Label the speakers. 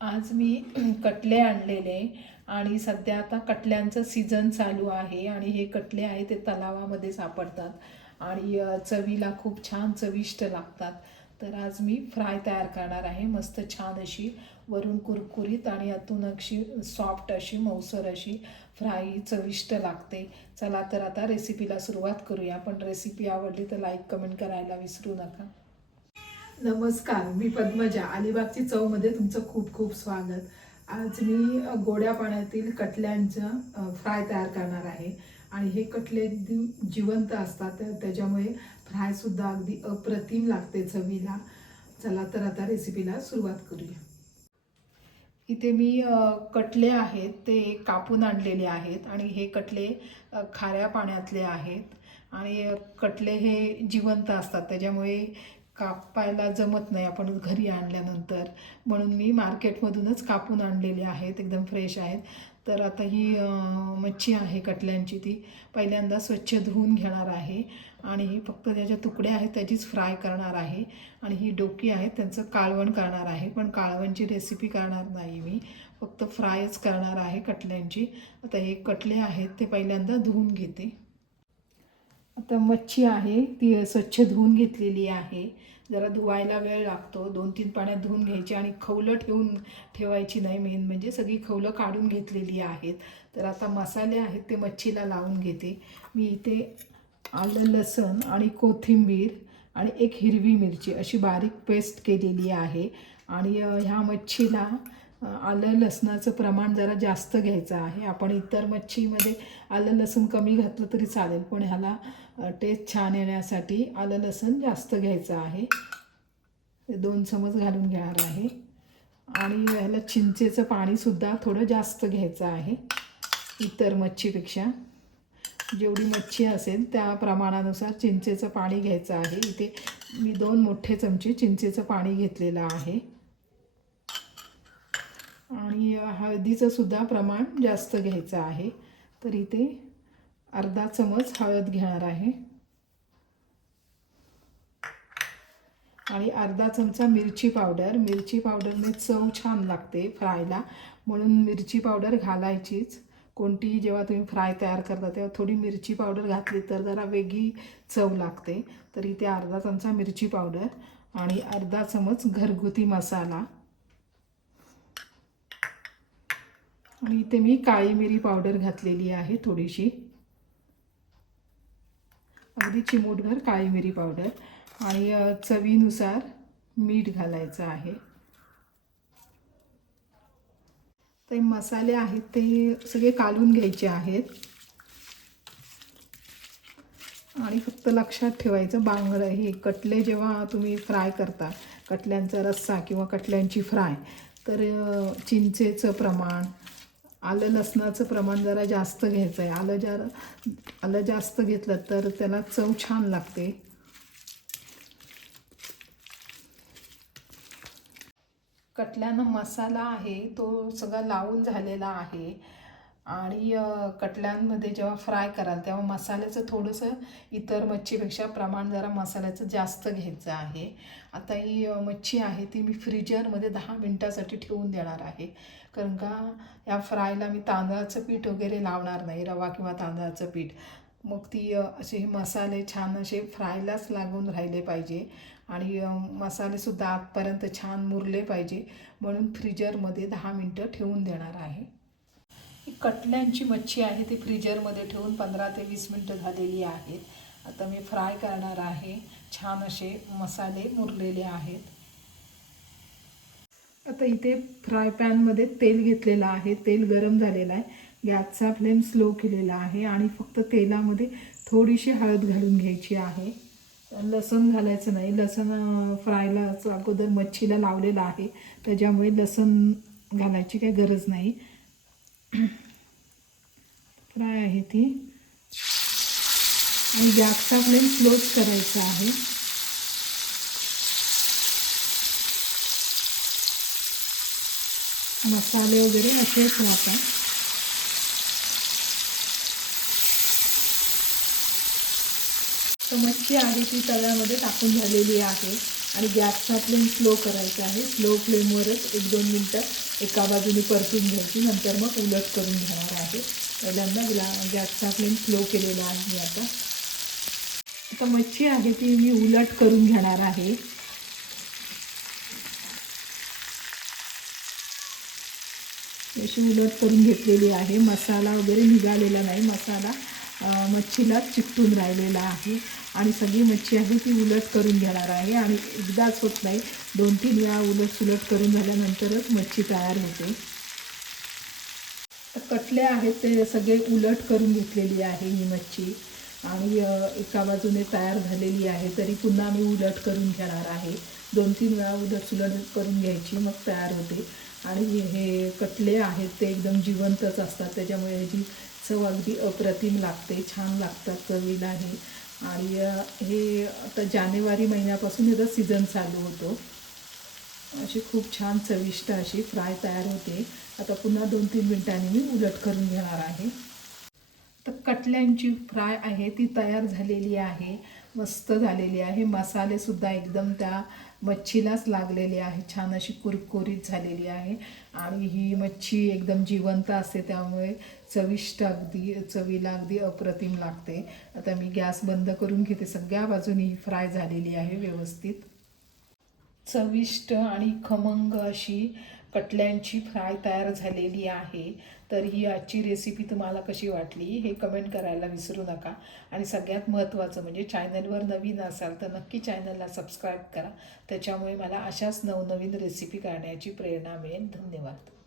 Speaker 1: आज मी कटले आणलेले आणि सध्या आता कटल्यांचं सीझन चालू आहे आणि हे कटले आहे ते तलावामध्ये सापडतात आणि चवीला खूप छान चविष्ट लागतात. तर आज मी फ्राय तयार करणार आहे मस्त छान अशी वरून कुरकुरीत आणि आतून अशी सॉफ्ट अशी मऊसर अशी फ्राय चविष्ट लागते. चला तर आता रेसिपीला सुरुवात करूया. पण रेसिपी आवडली तर लाईक कमेंट करायला विसरू नका. नमस्कार मी पद्मजा. अलिबागची चवमध्ये तुमचं खूप खूप स्वागत. आज मी गोड्या पाण्यातील कटल्यांचं फ्राय तयार करणार आहे. आणि हे कटले जिवंत असतात त्याच्यामुळे फ्रायसुद्धा अगदी अप्रतिम लागते चवीला. चला तर आता रेसिपीला सुरुवात करूया. इथे मी कटले आहेत ते कापून आणलेले आहेत. आणि हे कटले खाऱ्या पाण्यातले आहेत. आणि कटले हे जिवंत असतात. त्याच्यामुळे कापायला जमत नाही आपण घरी आणल्यानंतर. म्हणून मी मार्केटमधूनच कापून आणलेले आहेत एकदम फ्रेश आहेत. तर आता ही मच्छी आहे कटल्यांची ती. पहिल्यांदा स्वच्छ धुवून घेणार आहे आणि ही फक्त ज्या तुकडे आहेत त्याचीच फ्राय करणार आहे. आणि ही डोकी आहेत त्यांचं काळवण करणार आहे. पण काळवणची रेसिपी करणार नाही मी. फक्त फ्रायच करणार आहे कटल्यांची. आता हे कटले आहेत ते पहिल्यांदा धुवून घेते. आता मच्छी आहे ती स्वच्छ धुवून घेतलेली आहे. जरा धुवायला वेळ लागतो. दोन तीन पाण्यात धुवून घ्यायची आणि खवलं ठेवून ठेवायची नाही मेन म्हणजे. सगळी खवलं काढून घेतलेली आहेत. तर आता मसाले आहेत ते मच्छीला लावून घेते. मी इथे आलं लसण आणि कोथिंबीर आणि एक हिरवी मिरची अशी बारीक पेस्ट केलेली आहे. आणि ह्या मच्छीला आलं लसणाचं प्रमाण जरा जास्त घ्यायचं आहे. आपण इतर मच्छीमध्ये आलं लसूण कमी घातलं तरी चालेल. पण ह्याला टेस्ट छान येण्यासाठी आलं लसण जास्त घ्यायचं आहे. दोन चमच घालून घेणार आहे. आणि ह्याला चिंचेचं पाणीसुद्धा थोडं जास्त घ्यायचं आहे. इतर मच्छीपेक्षा. जेवढी मच्छी असेल त्या प्रमाणानुसार चिंचेचं पाणी घ्यायचं आहे. इथे मी दोन मोठे चमचे चिंचेचं पाणी घेतलेलं आहे. आणि हळदीचं सुद्धा प्रमाण जास्त घ्यायचं आहे. तर इथे अर्धा चमच हळद घेणार आहे. आणि अर्धा चमचा मिरची पावडर. मिरची पावडरने चव छान लागते फ्रायला. म्हणून मिरची पावडर घालायचीच. कोणतीही जेव्हा तुम्ही फ्राय तयार करता तेव्हा थोडी मिरची पावडर घातली तर जरा वेगळी चव लागते. तर इथे अर्धा चमचा मिरची पावडर आणि अर्धा चमच घरगुती मसाला. आणि इथे मी काळी मिरी पावडर घातलेली आहे थोडीशी. अगदी चिमूटभर काळी मिरी पावडर आणि चवीनुसार मीठ घालायचं आहे. ते मसाले आहेत ते सगळे कालून घ्यायचे आहेत. आणि फक्त लक्षात ठेवायचं बांगडं हे कटले जेव्हा तुम्ही फ्राय करता कटल्यांचा रस्सा किंवा कटल्यांची फ्राय तर चिंचेचं प्रमाण आलं लसणाचं प्रमाण जरा जास्त घ्यायचं आहे. आलं जरा आलं जास्त घेतलं तर त्याला चव छान लागते. कटल्यानं मसाला आहे तो सगळा लावून झालेला आहे. आणि कटल्यांमध्ये जेव्हा फ्राय कराल तेव्हा मसाल्याचं थोडंसं इतर मच्छीपेक्षा प्रमाण जरा मसाल्याचं जास्त घ्यायचं आहे. आता ही मच्छी आहे ती मी फ्रीजरमध्ये दहा मिनटासाठी ठेवून देणार आहे. कारण का या फ्रायला मी तांदळाचं पीठ वगैरे लावणार नाही रवा किंवा तांदळाचं पीठ. मग ती असे मसाले छान असे फ्रायलाच लागून राहिले पाहिजे. आणि मसालेसुद्धा आतपर्यंत छान मुरले पाहिजे. म्हणून फ्रीजरमध्ये दहा मिनटं ठेवून देणार आहे. ही कटल्यांची मच्छी आहे ती फ्रीजरमध्ये ठेवून पंधरा ते वीस मिनटं झालेली आहेत. आता मी फ्राय करणार आहे. छान असे मसाले मुरलेले आहेत. आता इथे फ्राय पॅनमध्ये तेल घेतलेलं आहे. तेल गरम झालेलं आहे. गॅसचा फ्लेम स्लो केलेला आहे आणि फक्त तेलामध्ये थोडीशी हळद घालून घ्यायची आहे. लसण घालायचं नाही. लसण फ्रायला अगोदर मच्छीला लावलेलं आहे. त्याच्यामुळे लसण घालायची काही गरज नाही. फ्राय आहे ती. आणि गॅसचा फ्लेम क्लोज करायचा आहे. मसाले वगैरे असेच राहतात तर मच्छी आहे ती तव्यामध्ये टाकून झालेली आहे. आणि गॅसचा फ्लेम स्लो करायचा आहे. स्लो फ्लेमवरच एक दोन मिनटं एका बाजूने परतून घ्यायची. नंतर मग उलट करून घेणार आहे. पहिल्यांदा ग्ला गॅसचा फ्लेम स्लो केलेला आहे मी आता. आता मच्छी आहे ती मी उलट करून घेणार आहे. अशी उलट करून घेतलेली आहे. मसाला वगैरे निघालेला नाही. मसाला मच्छीला चिकटून राहिलेला आहे. आणि सगळी मच्छी आहे ती उलट करून घेणार आहे. आणि एकदाच होत नाही. दोन तीन वेळा उलट सुलट करून झाल्यानंतरच मच्छी तयार होते. कटले आहेत ते सगळे उलट करून घेतलेली आहे ही मच्छी. आणि एका बाजूने तयार झालेली आहे तरी पुन्हा मी उलट करून घेणार आहे. दोन तीन वेळा उलट सुलट करून घ्यायची मग तयार होते. आणि हे कटले आहेत ते एकदम जिवंतच असतात. त्याच्यामुळे ह्याची चव अगदी अप्रतिम लागते छान लागतात चवीला हे. आणि हे आता जानेवारी महिन्यापासून याचा सीझन चालू होतो. अशी खूप छान चविष्ट अशी फ्राय तयार होते. आता पुन्हा दोन तीन मिनटांनी मी उलट करून घेणार आहे. तर कटल्यांची फ्राय आहे ती तयार झालेली आहे मस्त झालेली आहे. मसालेसुद्धा एकदम त्या मच्छीलाच लागलेले आहे. छान अशी कुरकुरीत झालेली आहे. आणि ही मच्छी एकदम जिवंत असते त्यामुळे चविष्ट अगदी चवीला अगदी अप्रतिम लागते. आता मी गॅस बंद करून घेते. सगळ्या बाजूनी ही फ्राय झालेली आहे व्यवस्थित. चविष्ट आणि खमंग अशी कटल्यांची फ्राय तयार झालेली आहे. तर ही आजची रेसिपी तुम्हाला कशी वाटली हे कमेंट करायला विसरू नका. आणि सगळ्यात महत्त्वाचं म्हणजे चॅनलवर नवीन असाल तर नक्की चॅनलला सबस्क्राईब करा. त्याच्यामुळे मला अशाच नवनवीन रेसिपी करण्याची प्रेरणा मिळेल. धन्यवाद.